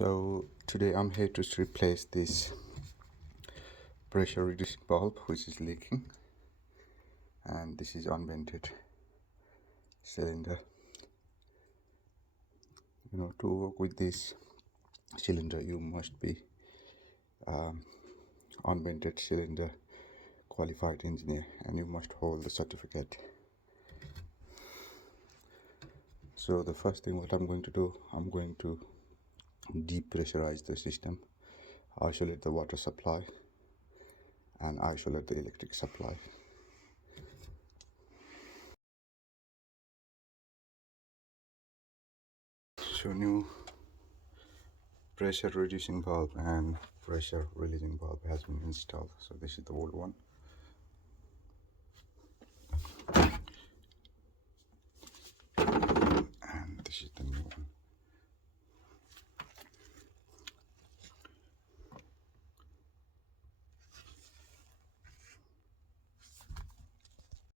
So today I'm here to replace this pressure reducing bulb which is leaking, and this is unvented cylinder. To work with this cylinder you must be unvented cylinder qualified engineer, and you must hold the certificate. So the first thing what I'm going to do, I'm going to depressurize the system, isolate the water supply and isolate the electric supply. So new pressure reducing bulb and pressure releasing bulb has been installed. So this is the old one, and this is the new